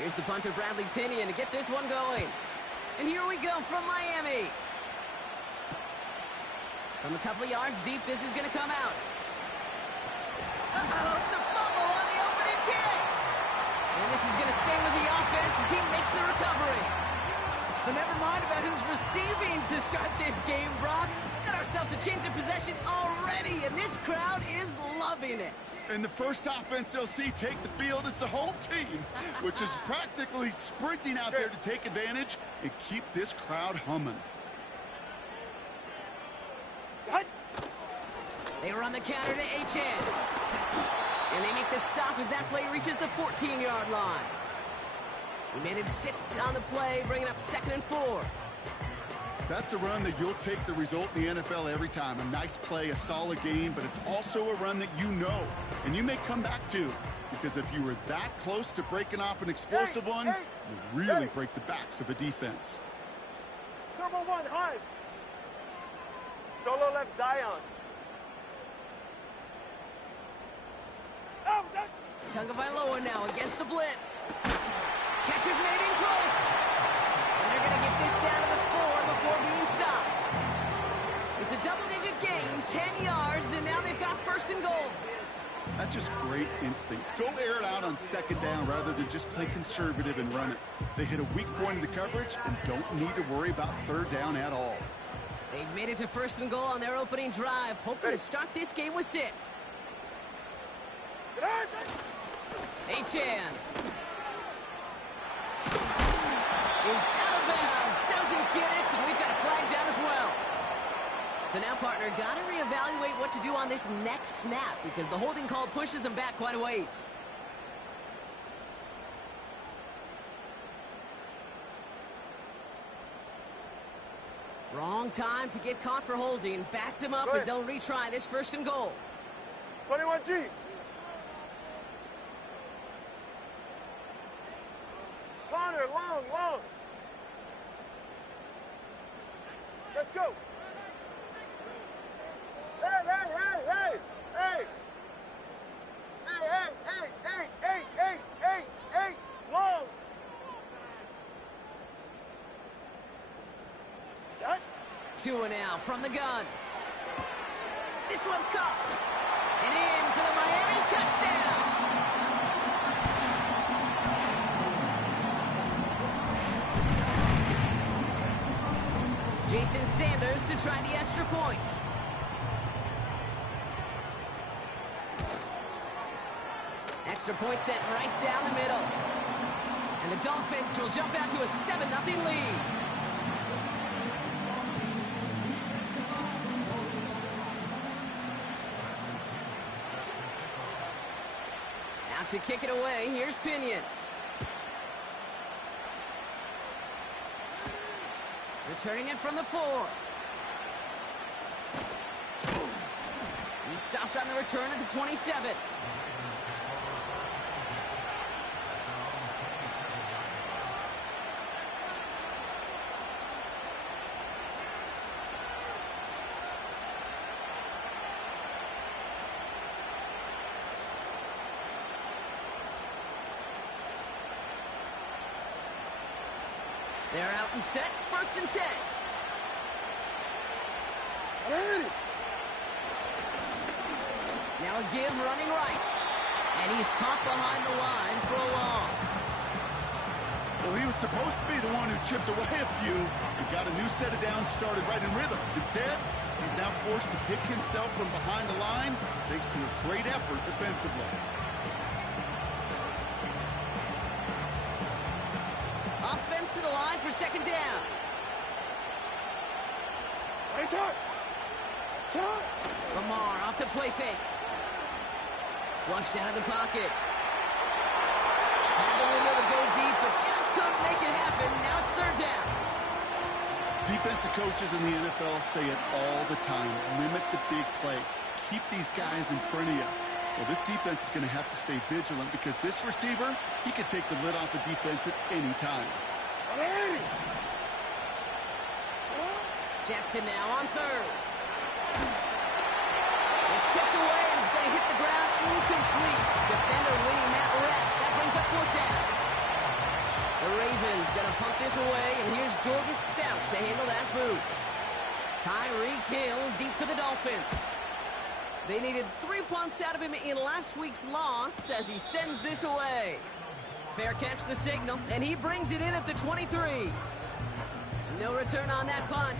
Here's the punter, Bradley Pinion, to get this one going. And here we go from Miami. From a couple of yards deep, this is going to come out. Uh-oh, it's a fumble on the opening kick. And this is going to stay with the offense as he makes the recovery. So never mind about who's receiving to start this game, Brock. Got ourselves a change of possession already, and this crowd is loving it. And the first offense they'll see take the field is the whole team, which is practically sprinting out there to take advantage and keep this crowd humming. They run the counter to Ncaa. And they make the stop as that play reaches the 14-yard line. We made it 6 on the play, bringing up 2nd and 4. That's a run that you'll take the result in the NFL every time. A nice play, a solid game, but it's also a run that you know, and you may come back to. Because if you were that close to breaking off an explosive one, you really break the backs of a defense. Turbo 1, high. Solo left Zion. Tagovailoa now against the blitz. Catch is made in close. And they're going to get this down to the 4 before being stopped. It's a double-digit gain, 10 yards, and now they've got 1st and goal. That's just great instincts. Go air it out on 2nd down rather than just play conservative and run it. They hit a weak point in the coverage and don't need to worry about 3rd down at all. They've made it to 1st and goal on their opening drive, hoping to start this game with 6. Ncaa is out of bounds, doesn't get it, and we've got a flag down as well. So now, partner, got to reevaluate what to do on this next snap because the holding call pushes them back quite a ways. Wrong time to get caught for holding. Backed him up as they'll retry this 1st and goal. 21G. Connor, long. Let's go. Hey, long. Set. Tua now from the gun. This one's caught. And in for the Miami touchdown. Jason Sanders to try the extra point. Extra point sent right down the middle. And the Dolphins will jump out to a 7-0 lead. Out to kick it away, here's Pinion. Returning it from the 4. He stopped on the return at the 27. They're out and set, 1st and 10. Now a give running right. And he's caught behind the line for a loss. Well, he was supposed to be the one who chipped away a few and got a new set of downs started right in rhythm. Instead, he's now forced to pick himself from behind the line thanks to a great effort defensively. Offense to the line for 2nd down. Lamar off the play fake. Flushed out of the pocket. Had the window to go deep, but just couldn't make it happen. Now it's 3rd down. Defensive coaches in the NFL say it all the time. Limit the big play. Keep these guys in front of you. Well, this defense is going to have to stay vigilant because this receiver, he could take the lid off the defense at any time. Jackson now on 3rd. It's tipped away and it's going to hit the ground incomplete. Defender winning that rep. That brings up 4th down. stout to handle that boot. Tyreek Hill deep for the Dolphins. They needed 3 punts out of him in last week's loss as he sends this away. Fair catch the signal, and he brings it in at the 23. No return on that punt.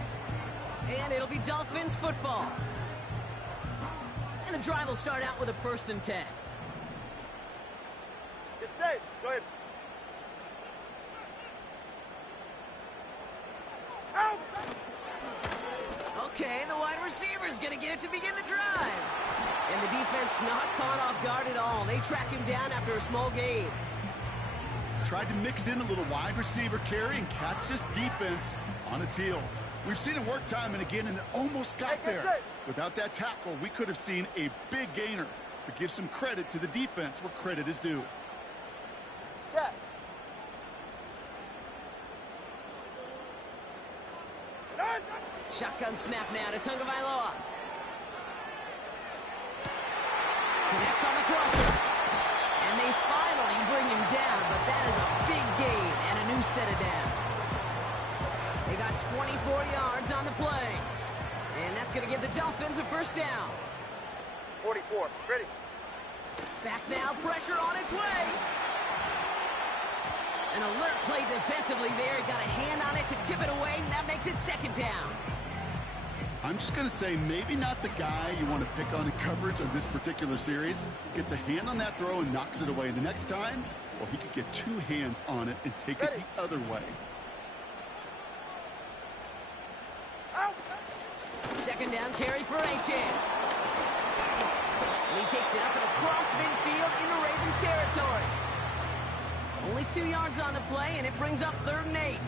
And it'll be Dolphins football. And the drive will start out with a 1st and 10. Get safe. Go ahead. Out! Okay, the wide receiver's going to get it to begin the drive. And the defense not caught off guard at all. They track him down after a small gain. Tried to mix in a little wide receiver carry and catch this defense on its heels. We've seen it work time and again, and it almost got there. Without that tackle, we could have seen a big gainer. But give some credit to the defense where credit is due. Scat. Shotgun snap now to Ncaa. Connects on the crosser. And they finally bring him down, but that is a big gain and a new set of downs. They got 24 yards on the play. And that's going to give the Dolphins a 1st down. 44. Ready. Back now, pressure on its way. An alert play defensively there. Got a hand on it to tip it away, and that makes it 2nd down. I'm just going to say maybe not the guy you want to pick on in coverage on this particular series. Gets a hand on that throw and knocks it away. The next time, well, he could get 2 hands on it and take it the other way. Out! 2nd down carry for Ncaa. And he takes it up and across midfield into Ravens territory. Only 2 yards on the play, and it brings up 3rd and 8.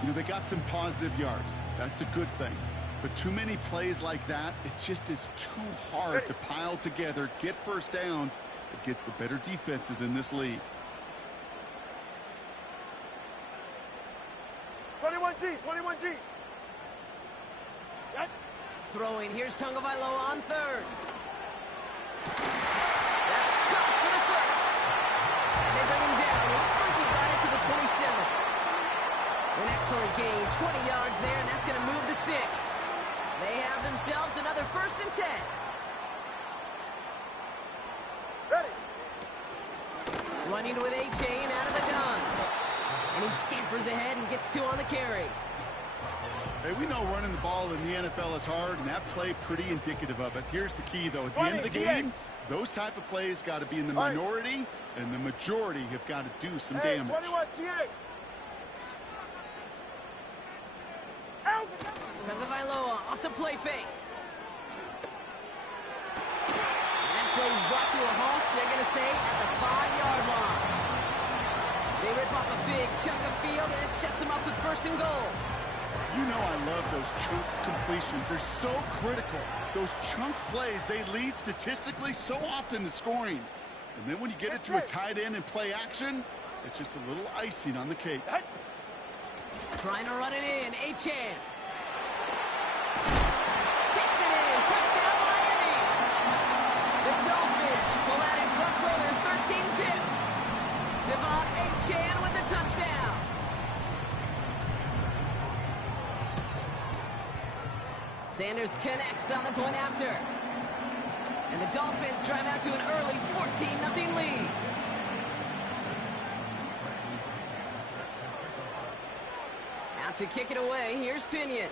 You know, they got some positive yards. That's a good thing. But too many plays like that, it just is too hard to pile together, get 1st downs against the better defenses in this league. 21G, 21G. Throwing, here's Ncaa on 3rd. That's caught for the 1st. And they bring him down. Looks like he got it to the 27. An excellent gain, 20 yards there, and that's going to move the sticks. They have themselves another 1st and 10. Ready. Running with Ncaa and out of the gun. And he scampers ahead and gets 2 on the carry. Hey, we know running the ball in the NFL is hard, and that play pretty indicative of it. Here's the key, though. At the end of the game, those type of plays got to be in the minority, and the majority have got to do some damage. 21 TA. Out! Ncaa off the play fake. And that play is brought to a halt, they're going to say, at the 5-yard line. They rip off a big chunk of field, and it sets them up with 1st and goal. You know I love those chunk completions. They're so critical. Those chunk plays, they lead statistically so often to scoring. And then when you get it to a tight end and play action, it's just a little icing on the cake. Trying to run it in, Ncaa. Takes it in, touchdown Miami. The Dolphins pull out in front for their 13-zip. Devon Ncaa with the touchdown. Sanders connects on the point after. And the Dolphins drive out to an early 14-0 lead. Out to kick it away, here's Pinion.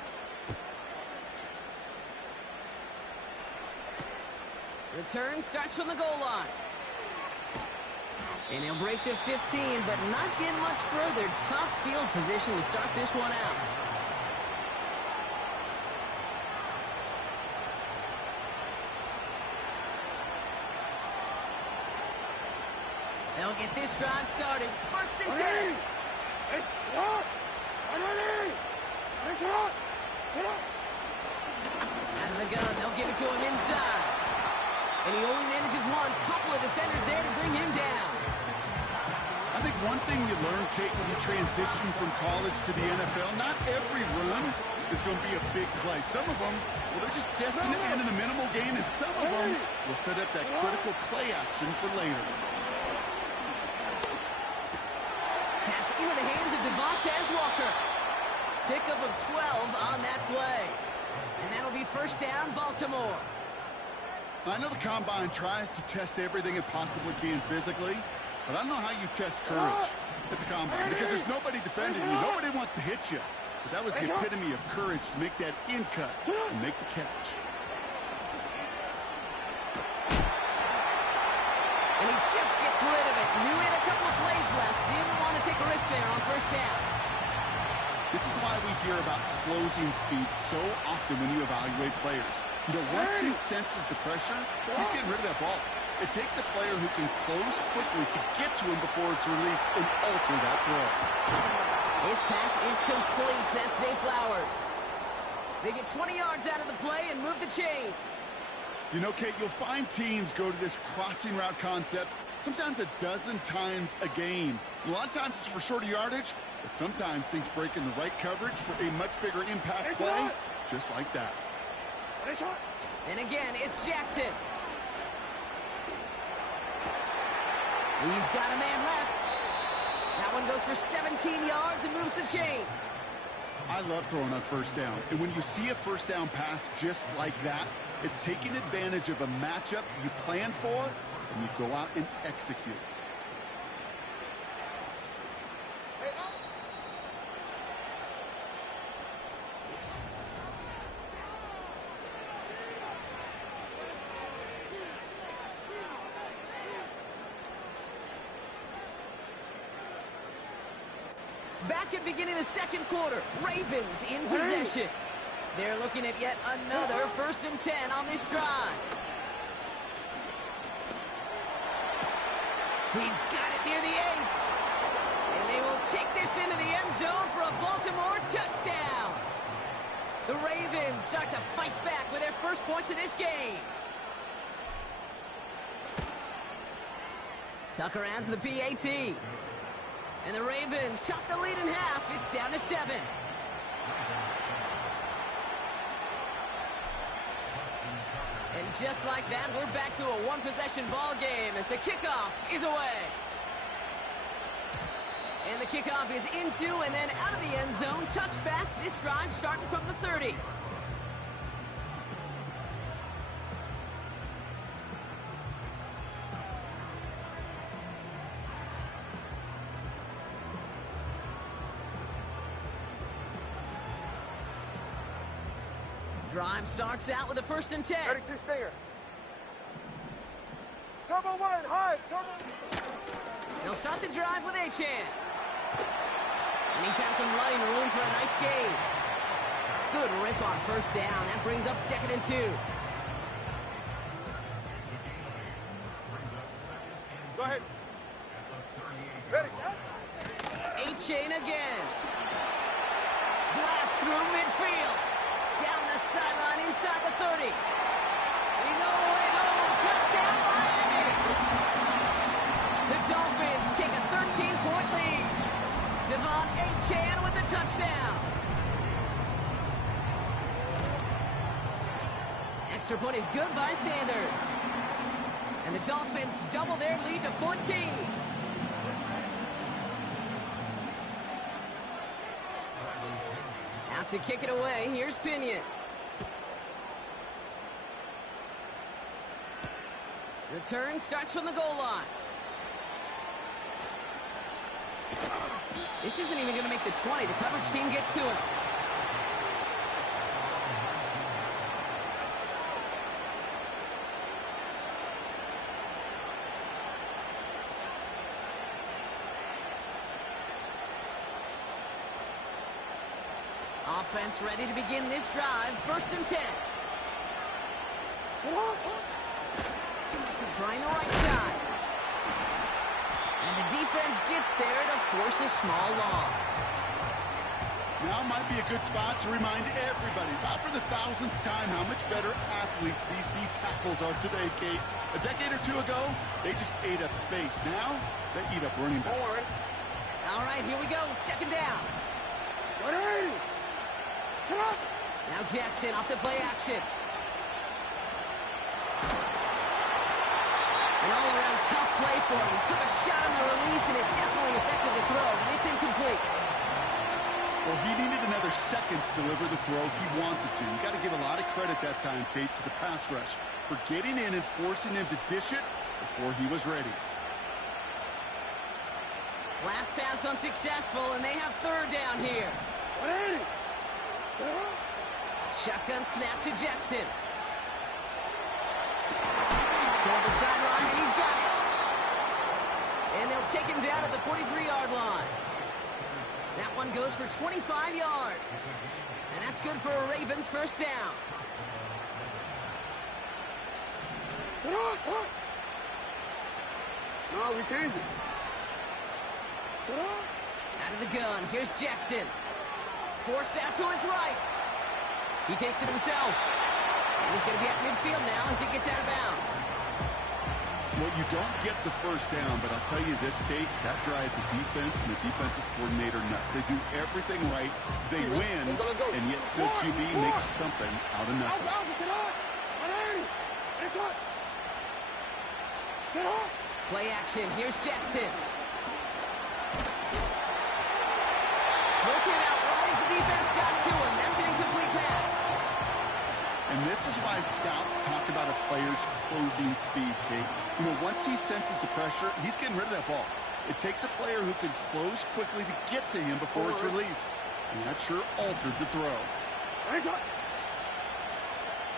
Return starts from the goal line. And he'll break the 15, but not get much further. Tough field position to start this one out. They'll get this drive started. 1st and 10. Out of the gun, they'll give it to him inside. And he only manages one. Couple of defenders there to bring him down. I think one thing you learn, Kate, when you transition from college to the NFL, not every run is going to be a big play. Some of them, well, they're just destined to end in a minimal gain, and some of them will set up that critical play action for later. Pass into the hands of Devontae Walker. Pickup of 12 on that play. And that'll be first down, Baltimore. I know the Combine tries to test everything it possibly can physically, but I don't know how you test courage at the Combine because there's nobody defending you. Nobody wants to hit you. But that was the epitome of courage to make that in cut and make the catch. And he just gets rid of it. Knew he had a couple of plays left. Didn't want to take a risk there on first down. This is why we hear about closing speed so often when you evaluate players. You know, once he senses the pressure, he's getting rid of that ball. It takes a player who can close quickly to get to him before it's released and alter that throw. His pass is complete. That's Zay Flowers. They get 20 yards out of the play and move the chains. You know, Kate, you'll find teams go to this crossing route concept sometimes a dozen times a game. A lot of times it's for shorter yardage, but sometimes things break in the right coverage for a much bigger impact play, just like that. And again, it's Jackson. He's got a man left. That one goes for 17 yards and moves the chains. I love throwing on first down. And when you see a first down pass just like that, it's taking advantage of a matchup you plan for, and you go out and execute. Back at beginning of the second quarter, Ravens in possession. They're looking at yet another 1st and 10 on this drive. He's got it near the 8. And they will take this into the end zone for a Baltimore touchdown. The Ravens start to fight back with their first points of this game. Tucker adds the PAT. And the Ravens chop the lead in half. It's down to 7. And just like that, we're back to a one-possession ball game as the kickoff is away. And the kickoff is into and then out of the end zone. Touchback. This drive starting from the 30. Drive starts out with a 1st and 10. 32 Stinger. Turbo 1, high, turbo. They'll start the drive with Ncaa. And he found some running room for a nice gain. Good rip on first down. That brings up 2nd and 2. Go ahead. Ready, Ncaa again. Blast through midfield. Down the sideline inside the 30. He's all the way home. Touchdown, Miami. The Dolphins take a 13-point lead. Devon Ncaa with the touchdown. Extra point is good by Sanders. And the Dolphins double their lead to 14. Out to kick it away, here's Pinion. Return starts from the goal line. This isn't even going to make the 20. The coverage team gets to him. Offense ready to begin this drive. 1st and 10. Trying the right side. And the defense gets there to force a small loss. Now might be a good spot to remind everybody, not for the 1000th time, how much better athletes these D tackles are today, Kate. A decade or two ago, they just ate up space. Now, they eat up running backs. All right, here we go. 2nd down. Ready. Now Jackson off the play action. An all-around tough play for him. He took a shot on the release, and it definitely affected the throw. It's incomplete. Well, he needed another second to deliver the throw he wanted to. You got to give a lot of credit that time, Kate, to the pass rush for getting in and forcing him to dish it before he was ready. Last pass unsuccessful, and they have third down here. Shotgun snap to Jackson. Toward the sideline, and he's got it. And they'll take him down at the 43-yard line. That one goes for 25 yards. And that's good for a Ravens first down. No, we changed it. Out of the gun, here's Jackson. Forced out to his right. He takes it himself. And he's going to be at midfield now as he gets out of bounds. Well, you don't get the first down, but I'll tell you this, Kate, that drives the defense and the defensive coordinator nuts. They do everything right. They win, and yet still QB makes something out of nothing. Play action. Here's Jackson. Working out right as the defense got to him. That's an incomplete pass. And this is why scouts talk about a player's closing speed, Kate. You know, once he senses the pressure, he's getting rid of that ball. It takes a player who can close quickly to get to him before it's released. And that sure altered the throw.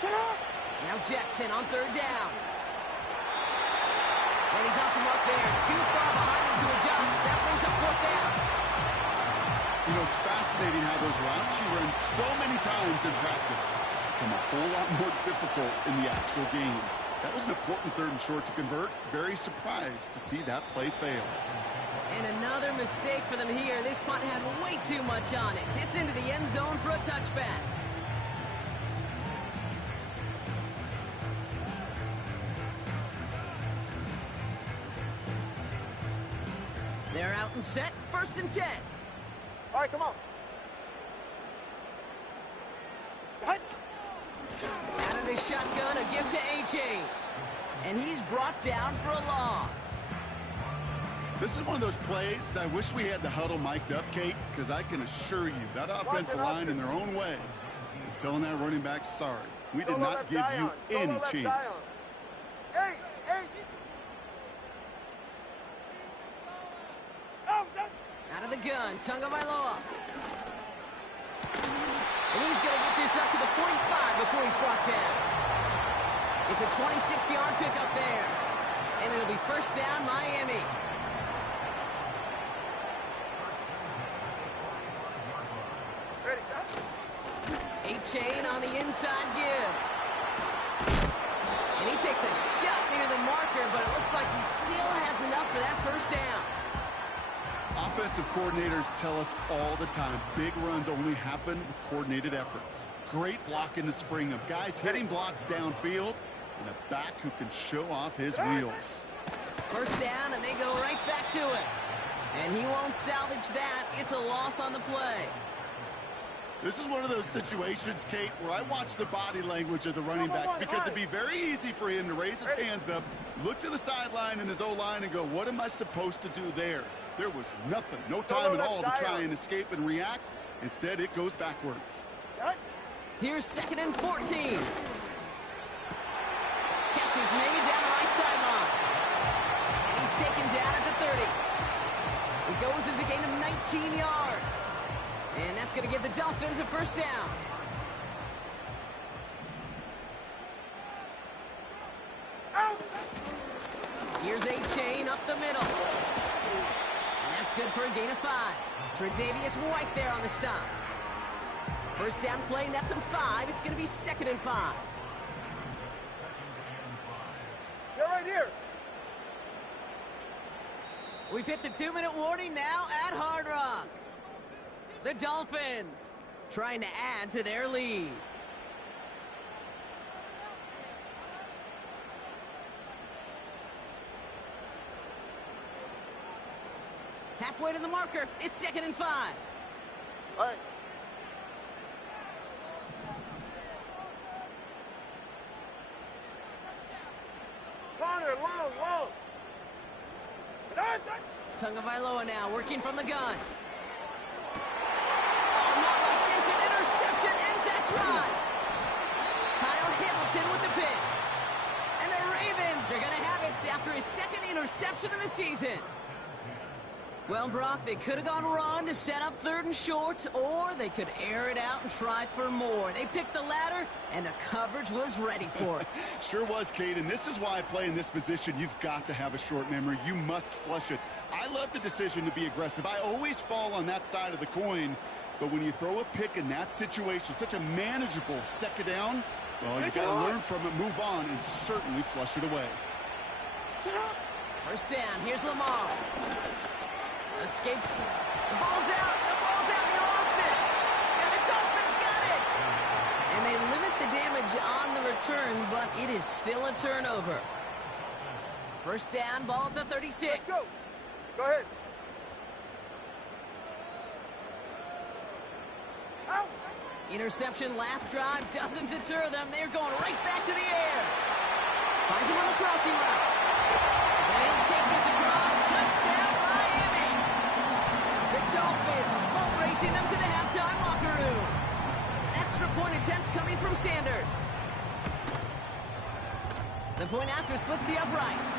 Now Jackson on third down. And he's off the mark there. Too far behind him to adjust. That brings up fourth down. You know, it's fascinating how those routes you run so many times in practice become a whole lot more difficult in the actual game. That was an important third and short to convert. Very surprised to see that play fail. And another mistake for them here. This punt had way too much on it. It's into the end zone for a touchback. They're out and set. 1st and 10. All right, come on. Out of the shotgun, a give to Ncaa. And he's brought down for a loss. This is one of those plays that I wish we had the huddle mic'd up, Kate, because I can assure you that offensive line in their own way is telling that running back, sorry, we did not give you any chance. Hey! Out of the gun, Tagovailoa. And he's going to get this up to the 45 before he's brought down. It's a 26-yard pickup there. And it'll be first down, Miami. Ready, son? Ncaa on the inside give. And he takes a shot near the marker, but it looks like he still has enough for that first down. Offensive coordinators tell us all the time, big runs only happen with coordinated efforts. Great block in the spring of guys hitting blocks downfield and a back who can show off his wheels. First down, and they go right back to it. And he won't salvage that. It's a loss on the play. This is one of those situations, Kate, where I watch the body language of the running back because it'd be very easy for him to raise his hands up, look to the sideline and his O-line and go, what am I supposed to do there? There was nothing, no time at all to try and escape and react. Instead, it goes backwards. Here's 2nd and 14. Catch is made down the right sideline. And he's taken down at the 30. He goes as a gain of 19 yards. And that's going to give the Dolphins a first down. Here's Ncaa up the middle. And that's good for a gain of 5. Tre'Davious White there on the stop. First down play, nets him 5. It's going to be 2nd and 5. Get right here. We've hit the 2-minute warning now at Hard Rock. The Dolphins trying to add to their lead. Halfway to the marker. It's 2nd and 5. All right. Connor, long. Tagovailoa now working from the gun. drive. Kyle Hamilton with the pick. And the Ravens are going to have it after his second interception of the season. Well, Brock, they could have gone run to set up 3rd and short, or they could air it out and try for more. They picked the latter, and the coverage was ready for it. Sure was, Kate, and this is why I play in this position. You've got to have a short memory. You must flush it. I love the decision to be aggressive. I always fall on that side of the coin, but when you throw a pick in that situation, such a manageable 2nd down, well, you got to learn from it, move on, and certainly flush it away. 1st down, here's Lamar. Escapes. The ball's out. The ball's out. He lost it. And the Dolphins got it. And they limit the damage on the return, but it is still a turnover. 1st down, ball at the 36. Let's go. Go ahead. Out. Interception last drive doesn't deter them. They're going right back to the air. Finds him on the crossing route. They'll take this across. Touchdown, Miami. The Dolphins boat racing them to the halftime locker room. Extra point attempt coming from Sanders. The point after splits the uprights.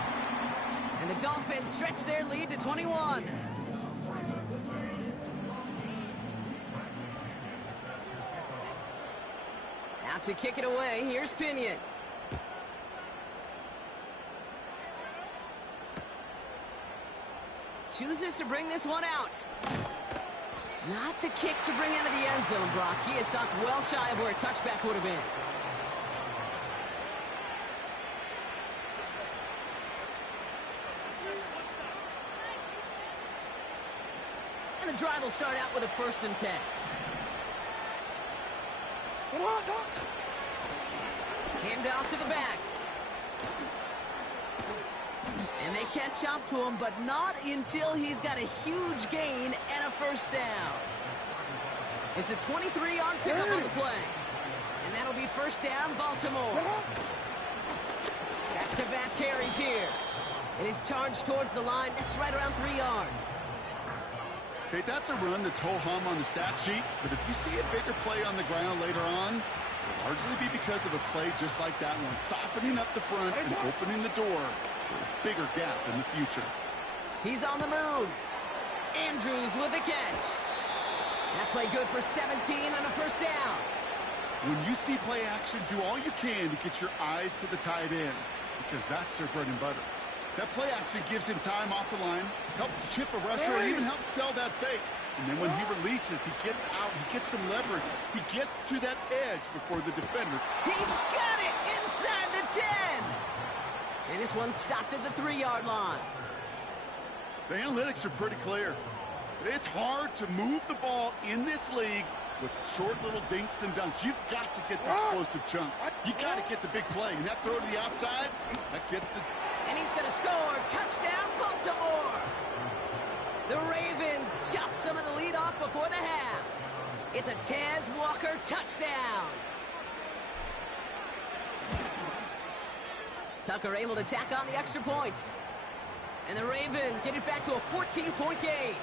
And the Dolphins stretch their lead to 21. Out to kick it away. Here's Pinion. Chooses to bring this one out. Not the kick to bring into the end zone, Brock. He is stopped well shy of where a touchback would have been. And the drive will start out with a 1st and 10. Hand off to the back. And they catch up to him, but not until he's got a huge gain and a 1st down. It's a 23-yard pickup on the play. And that'll be 1st down, Baltimore. Back-to-back carries here. And he's charged towards the line. That's right around 3 yards. Okay, that's a run that's ho-hum on the stat sheet, but if you see a bigger play on the ground later on, it'll largely be because of a play just like that one, softening up the front and opening the door for a bigger gap in the future. He's on the move. Andrews with the catch. That play good for 17 and a 1st down. When you see play action, do all you can to get your eyes to the tight end, because that's their bread and butter. That play action gives him time off the line, helps chip a rusher, and even helps sell that fake. And then when he releases, he gets out, he gets some leverage. He gets to that edge before the defender. He's got it inside the 10. And this one stopped at the 3-yard line. The analytics are pretty clear. It's hard to move the ball in this league with short little dinks and dunks. You've got to get the explosive chunk. You got to get the big play. And that throw to the outside, that gets the... And he's going to score. Touchdown, Baltimore. The Ravens chop some of the lead off before the half. It's a Taz Walker touchdown. Tucker able to tack on the extra point. And the Ravens get it back to a 14-point game.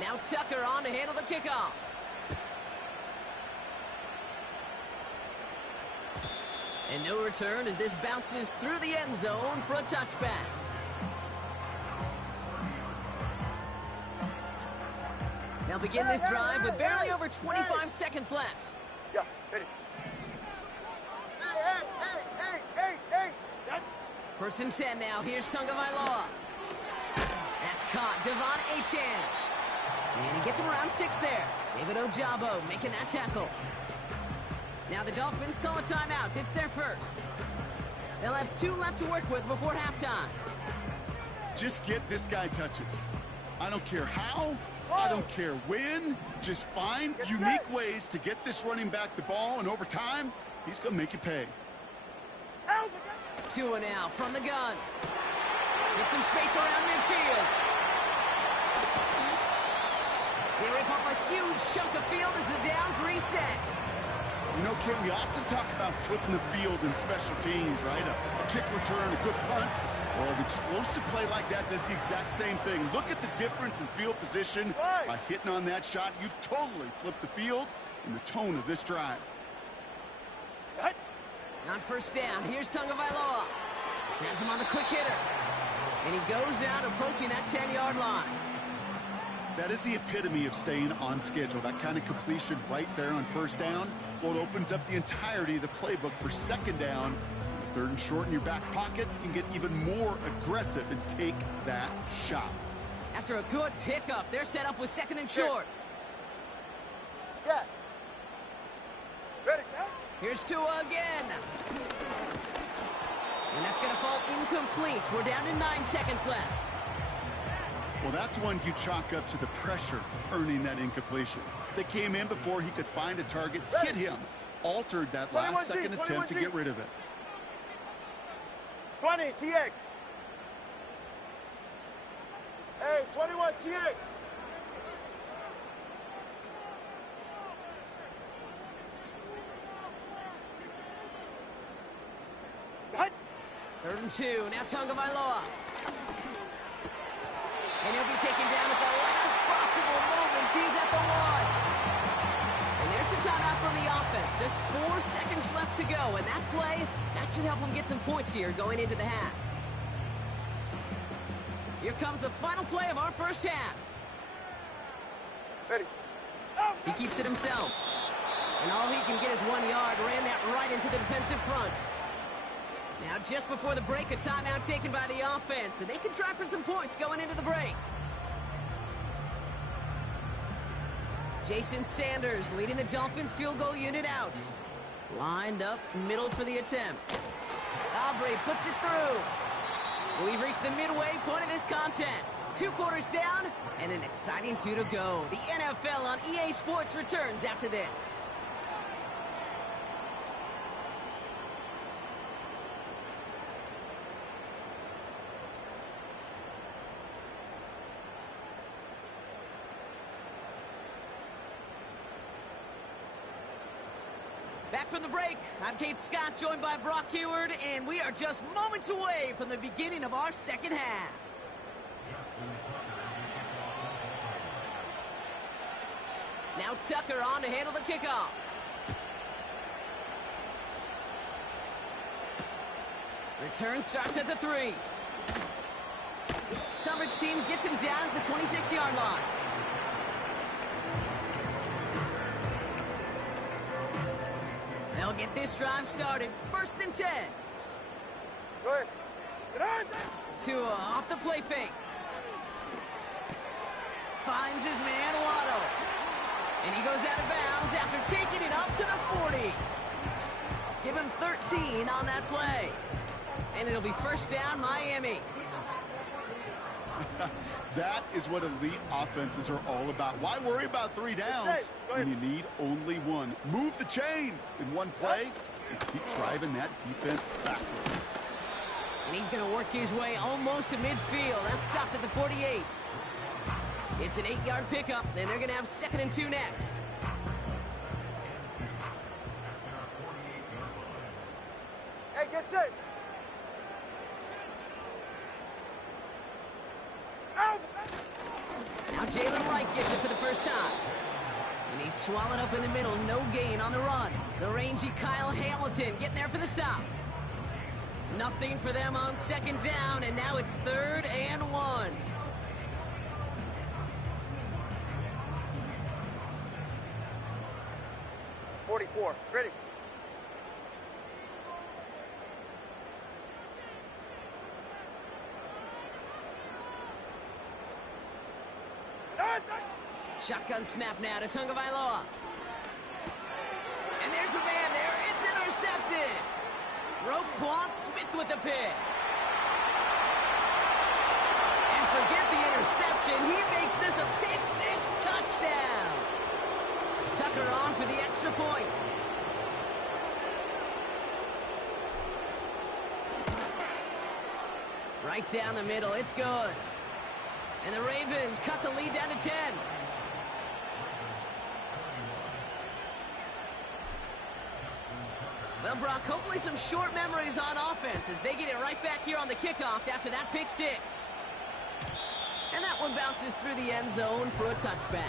Now Tucker on to handle the kickoff. And no return as this bounces through the end zone for a touchback. They'll begin this drive with barely over 25 seconds left. Yeah, hit it. Hey. 1st and 10 now. Here's Tagovailoa. That's caught. Devon Achane. And he gets him around 6 there. David Ojabo making that tackle. Now the Dolphins call a timeout. It's their first. They'll have 2 left to work with before halftime. Just get this guy touches. I don't care how. I don't care when. Just find unique ways to get this running back the ball, and over time, he's going to make it pay. 2 and out from the gun. Get some space around midfield. They rip off a huge chunk of field as the downs reset. You know, Ken, we often talk about flipping the field in special teams, right? A kick return, a good punt. Well, an explosive play like that does the exact same thing. Look at the difference in field position. By hitting on that shot, you've totally flipped the field and the tone of this drive. On first down, here's Ncaa has him on the quick hitter. And he goes out approaching that 10-yard line. That is the epitome of staying on schedule. That kind of completion right there on first down. Well, it opens up the entirety of the playbook for second down. Third and short in your back pocket, you can get even more aggressive and take that shot. After a good pickup, they're set up with second and short. Scat. Ready, set. Here's Ncaa again. And that's going to fall incomplete. We're down to 9 seconds left. Well, that's one you chalk up to the pressure earning that incompletion. They came in before he could find a target, hit him, altered that last second attempt to get rid of it. 20, TX. Hey, 21, TX. Third and 2. Now Ncaa. And he'll be taken down at the last possible moments. He's at the 1. And there's the timeout from the offense. Just 4 seconds left to go. And that play, that should help him get some points here going into the half. Here comes the final play of our first half. Ready. He keeps it himself. And all he can get is 1 yard. Ran that right into the defensive front. Now, just before the break, a timeout taken by the offense, and they can try for some points going into the break. Jason Sanders leading the Dolphins field goal unit out. Lined up middle for the attempt. Aubrey puts it through. We've reached the midway point of this contest. 2 quarters down, and an exciting 2 to go. The NFL on EA Sports returns after this. Back from the break, I'm Kate Scott, joined by Brock Heward, and we are just moments away from the beginning of our second half. Now Tucker on to handle the kickoff. Return starts at the 3. Coverage team gets him down at the 26-yard line. They'll get this drive started. First and 10. Go ahead. Get on. Tua off the play fake. Finds his man, Waddle. And he goes out of bounds after taking it up to the 40. Give him 13 on that play. And it'll be first down, Miami. That is what elite offenses are all about. Why worry about 3 downs when you need only 1? Move the chains in one play and keep driving that defense backwards. And he's going to work his way almost to midfield. That's stopped at the 48. It's an 8-yard pickup, and they're going to have second and 2 next. Hey, get set. Now Jalen Wright gets it for the first time. And he's swallowed up in the middle. No gain on the run. The rangy Kyle Hamilton getting there for the stop. Nothing for them on second down, and now it's 3rd and 1. .44. Ready. Shotgun snap now to Ncaa. And there's a man there. It's intercepted. Roquan Smith with the pick. And forget the interception. He makes this a pick-6 touchdown. Tucker on for the extra point. Right down the middle. It's good. And the Ravens cut the lead down to 10. Well, Brock, hopefully some short memories on offense as they get it right back here on the kickoff after that pick six. And that one bounces through the end zone for a touchback.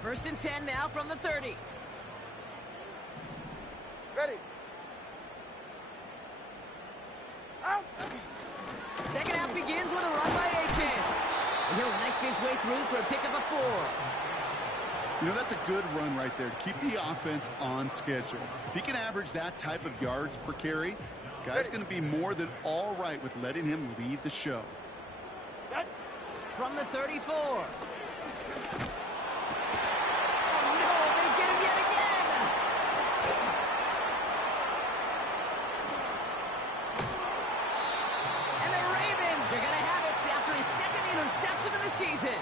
First and 10 now from the 30. Ready. Out. Second half begins with a run by Ncaa. And he'll knife his way through for a pick of a 4. You know, that's a good run right there to keep the offense on schedule. If he can average that type of yards per carry, this guy's going to be more than all right with letting him lead the show. From the 34. Oh, no, they get him yet again. And the Ravens are going to have it after his second interception of the season.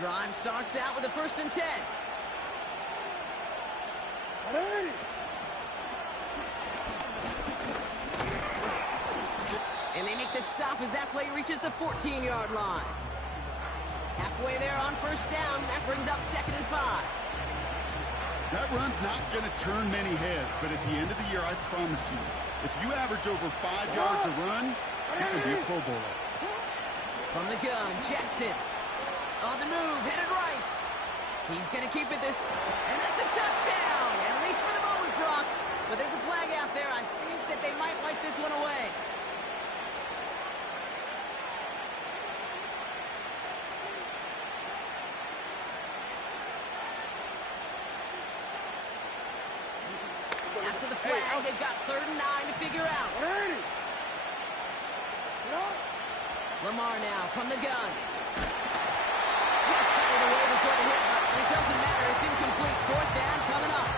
Drive starts out with a first and 10. And they make the stop as that play reaches the 14-yard line. Halfway there on first down, that brings up second and 5. That run's not going to turn many heads, but at the end of the year, I promise you, if you average over 5 yards a run, you can be a Pro Bowler. From the gun, Jackson. On the move, headed right. He's going to keep it this, and that's a touchdown, at least for the moment, Brock. But there's a flag out there. I think that they might wipe this one away. After the flag, they've got 3rd and 9 to figure out. Lamar now from the gun. Just got it away before the hit, but it doesn't matter. It's incomplete. 4th down coming up.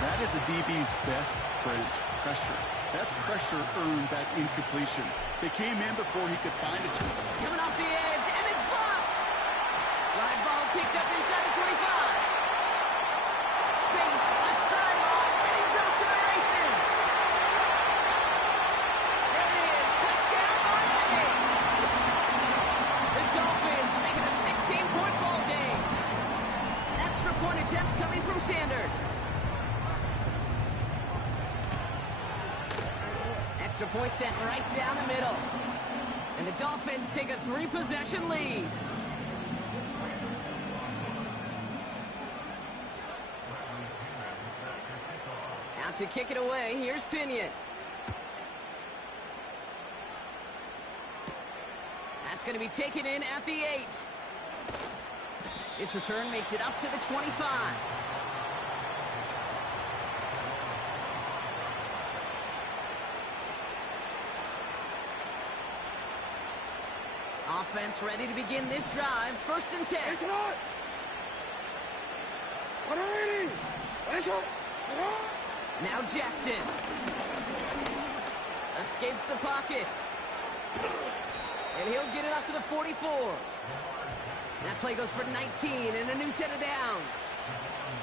That is a DB's best friend, pressure. That pressure earned that incompletion. They came in before he could find it. Coming off the edge, and it's blocked. Live ball picked up inside the 25. Space, left sideline, and he's off to the races. There it is. Touchdown, Miami. The Dolphins making a 16-point ball game. Extra point attempt coming from Sanders. Extra point sent right down the middle. And the Dolphins take a 3-possession lead. Out to kick it away, here's Pinion. That's going to be taken in at the 8. This return makes it up to the 25. Offense ready to begin this drive. 1st and 10. Now Jackson. Escapes the pocket. And he'll get it up to the 44. That play goes for 19 and a new set of downs.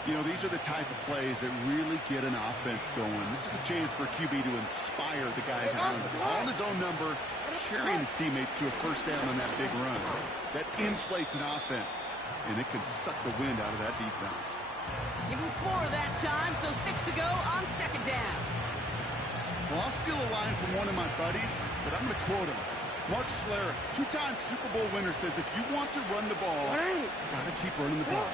You know, these are the type of plays that really get an offense going. This is a chance for a QB to inspire the guys around him. Calling his own number, carrying his teammates to a first down on that big run. That inflates an offense, and it can suck the wind out of that defense. Give him 4 that time, so 6 to go on 2nd down. Well, I'll steal a line from one of my buddies, but I'm going to quote him. Mark Schlereth, 2-time Super Bowl winner, says if you want to run the ball, you got to keep running the ball.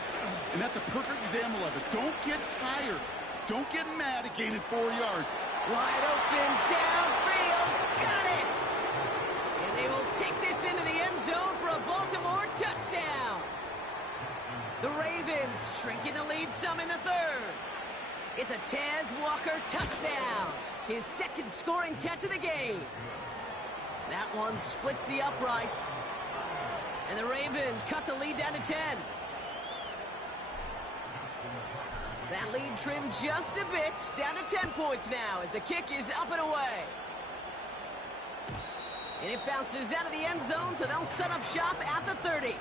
And that's a perfect example of it. Don't get tired. Don't get mad at gaining 4 yards. Wide open, downfield, got it! And they will take this into the end zone for a Baltimore touchdown. The Ravens shrinking the lead some in the 3rd. It's a Taz Walker touchdown. His 2nd scoring catch of the game. That one splits the uprights. And the Ravens cut the lead down to 10. That lead trimmed just a bit, down to 10 points now as the kick is up and away. And it bounces out of the end zone, so they'll set up shop at the 30.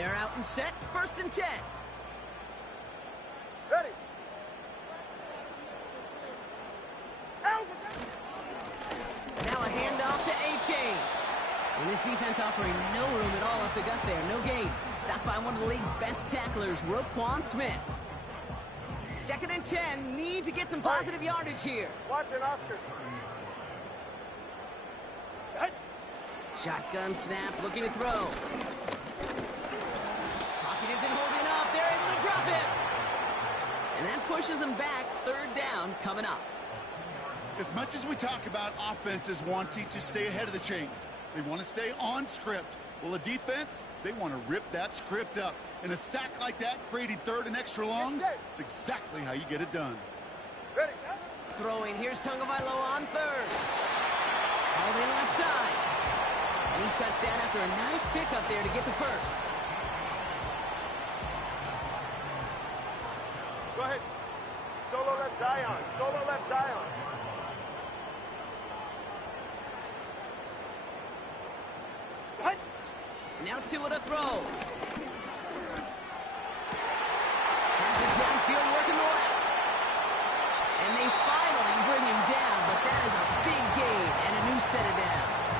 They're out and set, 1st and 10. Ready. Out. Now a handoff to Ncaa. And this defense offering no room at all up the gut there. No gain. Stopped by one of the league's best tacklers, Roquan Smith. 2nd and 10. Need to get some positive yardage here. Watch it, Oscar. Hey. Shotgun snap, looking to throw. Pocket isn't holding up. They're able to drop it. And that pushes them back. 3rd down coming up. As much as we talk about offenses wanting to stay ahead of the chains, they want to stay on script. Well, a defense, they want to rip that script up. And a sack like that, creating 3rd and extra longs, it's exactly how you get it done. Ready. Throwing, here's Tagovailoa on 3rd. All in left side. And he's touched down after a nice pickup there to get the 1st. Go ahead. Solo left Zion. Solo left Zion. Hey. Now Tua to throw. Has the downfield working the left. And they finally bring him down, but that is a big gain and a new set of downs.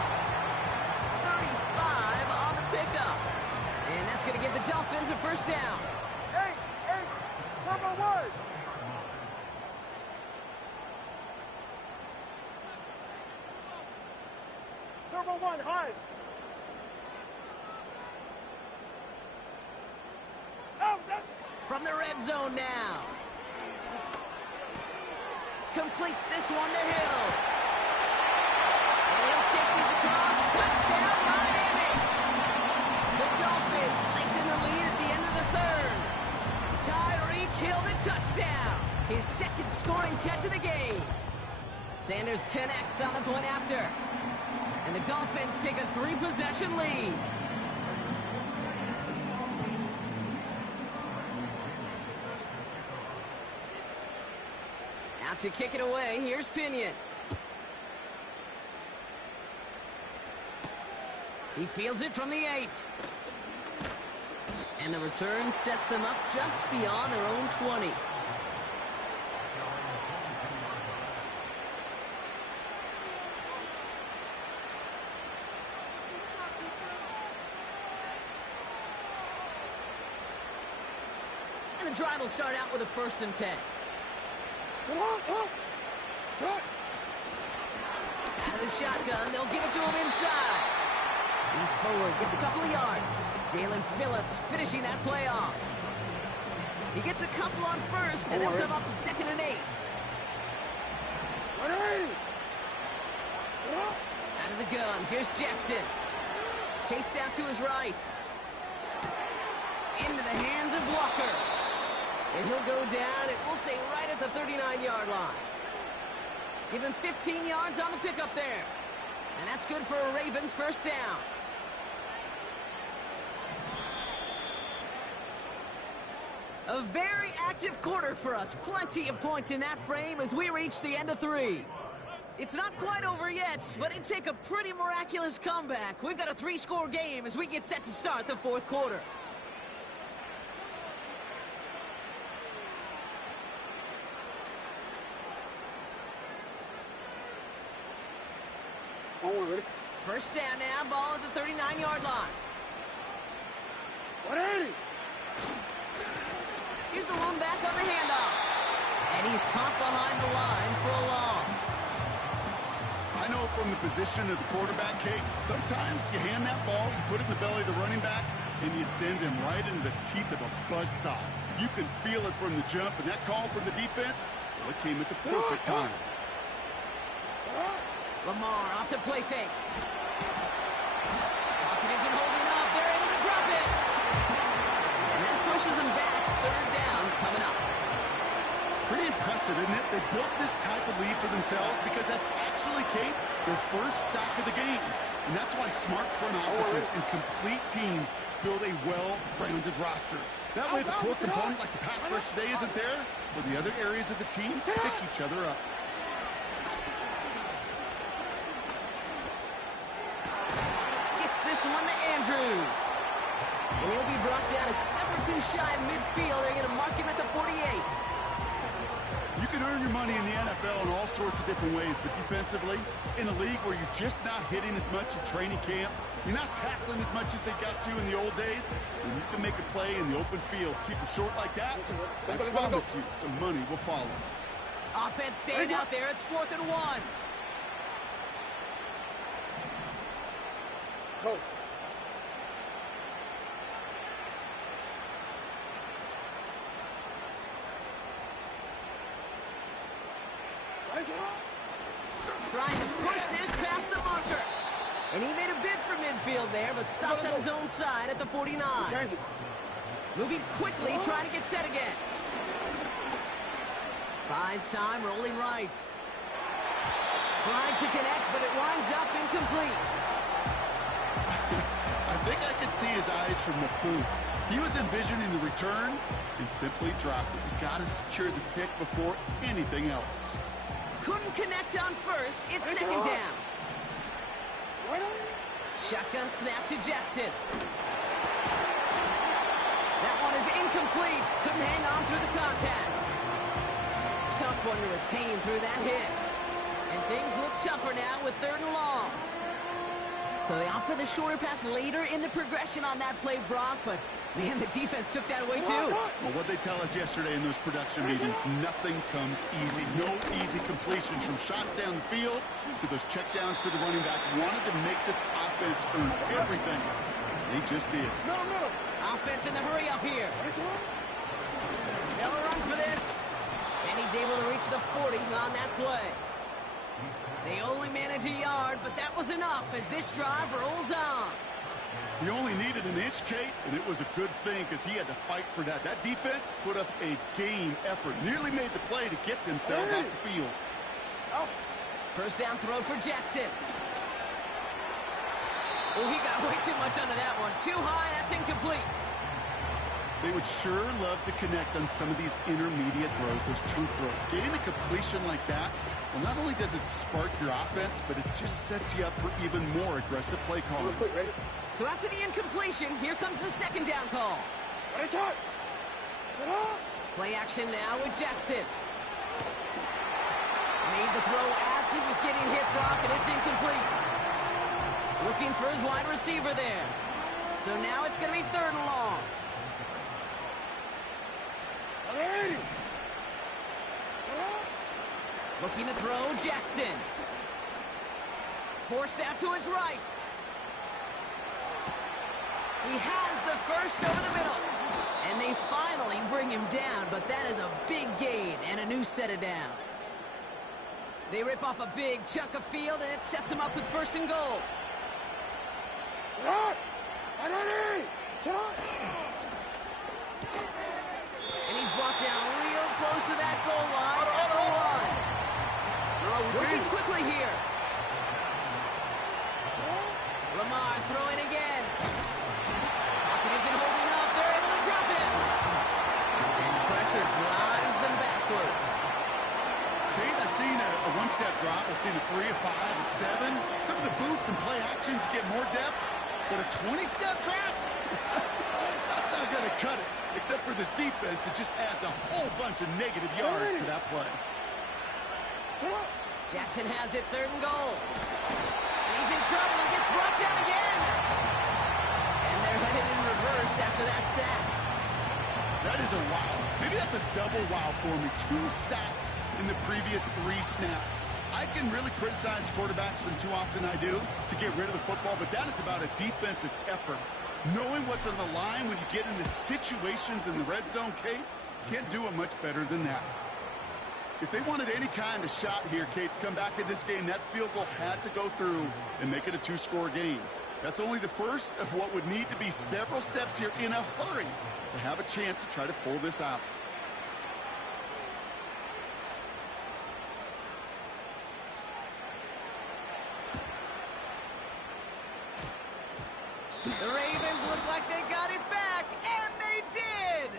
35 on the pickup. And that's going to give the Dolphins a 1st down. Hey. Turbo 1. Turbo 1, high. From the red zone now. Completes this one to Hill. And he'll take this across. Touchdown, Miami. The Dolphins lengthen the lead at the end of the 3rd. Tyreek Hill the touchdown. His 2nd scoring catch of the game. Sanders connects on the point after. And the Dolphins take a 3-possession lead. Out to kick it away, here's Pinion. He fields it from the 8. And the return sets them up just beyond their own 20. And the drive will start out with a 1st and 10. Out of the shotgun, they'll give it to him inside. He's forward, gets a couple of yards. Jalen Phillips finishing that play off. He gets a couple on 1st, and they'll come up 2nd and 8. Out of the gun, here's Jackson. Chased out to his right. Into the hands of Walker. And he'll go down, and we'll say right at the 39-yard line. Give him 15 yards on the pickup there. And that's good for a Ravens 1st down. A very active quarter for us. Plenty of points in that frame as we reach the end of 3. It's not quite over yet, but it'd take a pretty miraculous comeback. We've got a 3-score game as we get set to start the 4th quarter. First down now, ball at the 39-yard line. Here's the one back on the handoff. And he's caught behind the line for a loss. I know from the position of the quarterback, Kate, sometimes you hand that ball, you put it in the belly of the running back, and you send him right into the teeth of a buzzsaw. You can feel it from the jump, and that call from the defense, well, it came at the perfect time. Lamar off the play fake. Pocket isn't holding up. They're able to drop it. And that pushes them back. 3rd down coming up. It's pretty impressive, isn't it? They built this type of lead for themselves because that's actually, Kate, their 1st sack of the game. And that's why smart front offices and complete teams build a well-rounded roster. That way, the core component like the pass rush today isn't there, well, the other areas of the team pick each other up. This one to Andrews. And he'll be brought down a step or two shy of midfield. They're going to mark him at the 48. You can earn your money in the NFL in all sorts of different ways, but defensively, in a league where you're just not hitting as much in training camp, you're not tackling as much as they got to in the old days, and you can make a play in the open field, keep them short like that, I promise you some money will follow. Offense staying out there. It's 4th and 1. Go. Trying to push this past the bunker. And he made a bid for midfield there, but stopped on his own side at the 49. Moving quickly, trying to get set again. Buys time, rolling right. Trying to connect, but it winds up incomplete. I think I could see his eyes from the booth. He was envisioning the return and simply dropped it. You got to secure the pick before anything else. Couldn't connect on first. It's 2nd down. Shotgun snap to Jackson. That one is incomplete. Couldn't hang on through the contact. Tough one to retain through that hit. And things look tougher now with 3rd and long. So they opt for the shorter pass later in the progression on that play, Brock, but man, the defense took that away too. Well, what they tell us yesterday in those production meetings, nothing comes easy. No easy completions from shots down the field to those checkdowns to the running back. Wanted to make this offense earn everything. They just did. Offense in the hurry up here. They'll run for this. And he's able to reach the 40 on that play. They only manage a yard, but that was enough as this drive rolls on. He only needed an inch, Kate, and it was a good thing because he had to fight for that. That defense put up a game effort, nearly made the play to get themselves off the field. First down throw for Jackson. Oh, he got way too much under that one. Too high, that's incomplete. They would sure love to connect on some of these intermediate throws, those true throws. Getting a completion like that, well, not only does it spark your offense, but it just sets you up for even more aggressive play calling. So after the incompletion, here comes the 2nd down call. Play action now with Jackson. Made the throw as he was getting hit, Brock, and it's incomplete. Looking for his wide receiver there. So now it's going to be 3rd and long. Looking to throw, Jackson. Forced out to his right. He has the first over the middle. And they finally bring him down, but that is a big gain and a new set of downs. They rip off a big chunk of field, and it sets him up with 1st and goal. And he's brought down real close to that goal line at the 1. Working quickly here. Lamar throwing again. Pocket isn't holding up. They're able to drop him. And the pressure drives them backwards. Kate, I've seen a one-step drop. I've seen a 3, a 5, a 7. Some of the boots and play actions get more depth, but a 20-step drop? That's not going to cut it. Except for this defense, it just adds a whole bunch of negative yards to that play. Jackson has it, 3rd and goal. And he's in trouble and gets brought down again. And they're headed in reverse after that sack. That is a wow. Maybe that's a double wow for me. 2 sacks in the previous 3 snaps. I can really criticize quarterbacks, and too often I do, to get rid of the football, but that is about a defensive effort. Knowing what's on the line when you get into situations in the red zone, Kate, can't do it much better than that. If they wanted any kind of shot here, Kate, to come back in this game, that field goal had to go through and make it a 2-score game. That's only the first of what would need to be several steps here in a hurry to have a chance to try to pull this out. The Ravens look like they got it back, and they did!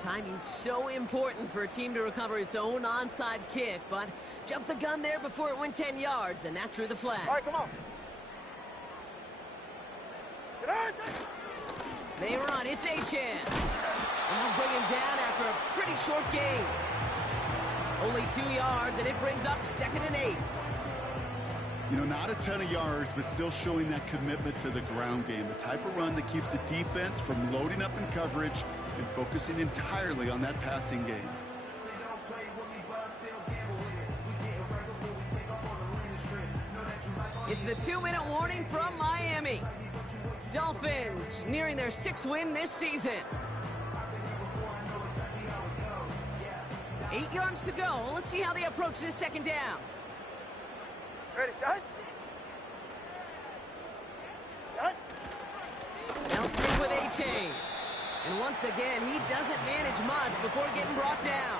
Timing's so important for a team to recover its own onside kick, but jumped the gun there before it went 10 yards, and that drew the flag. All right, come on. Get on. They run. It's Ncaa. And they'll bring him down after a pretty short gain. Only 2 yards, and it brings up 2nd and 8. You know, not a ton of yards, but still showing that commitment to the ground game. The type of run that keeps the defense from loading up in coverage and focusing entirely on that passing game. It's the 2-minute warning from Miami. Dolphins nearing their 6th win this season. 8 yards to go. Let's see how they approach this 2nd down. Ready, shot. Shot. They'll stick with Ncaa. And once again, he doesn't manage much before getting brought down.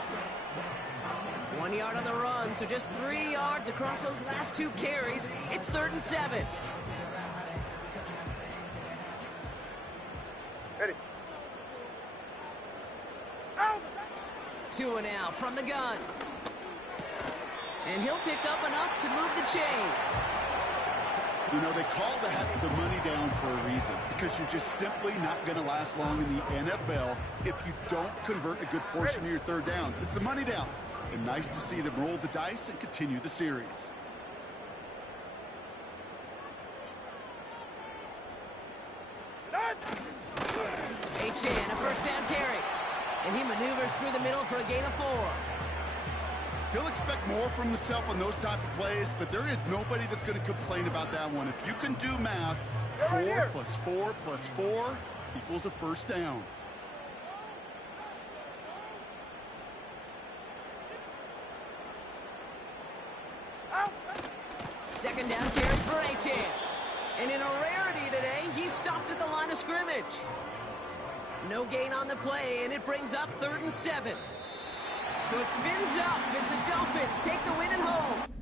1 yard on the run, so just 3 yards across those last 2 carries. It's 3rd and 7. Ready. Out. 2 and out from the gun. And he'll pick up enough to move the chains. You know, they call that the money down for a reason, because you're just simply not going to last long in the NFL if you don't convert a good portion of your 3rd downs. It's the money down. And nice to see them roll the dice and continue the series. Ncaa, a 1st down carry. And he maneuvers through the middle for a gain of 4. He'll expect more from himself on those type of plays, but there is nobody that's going to complain about that one. If you can do math, 4 plus 4 plus 4 equals a 1st down. Out. 2nd down carry for Ncaa. And in a rarity today, he's stopped at the line of scrimmage. No gain on the play, and it brings up 3rd and 7. So it's fins up as the Dolphins take the win at home.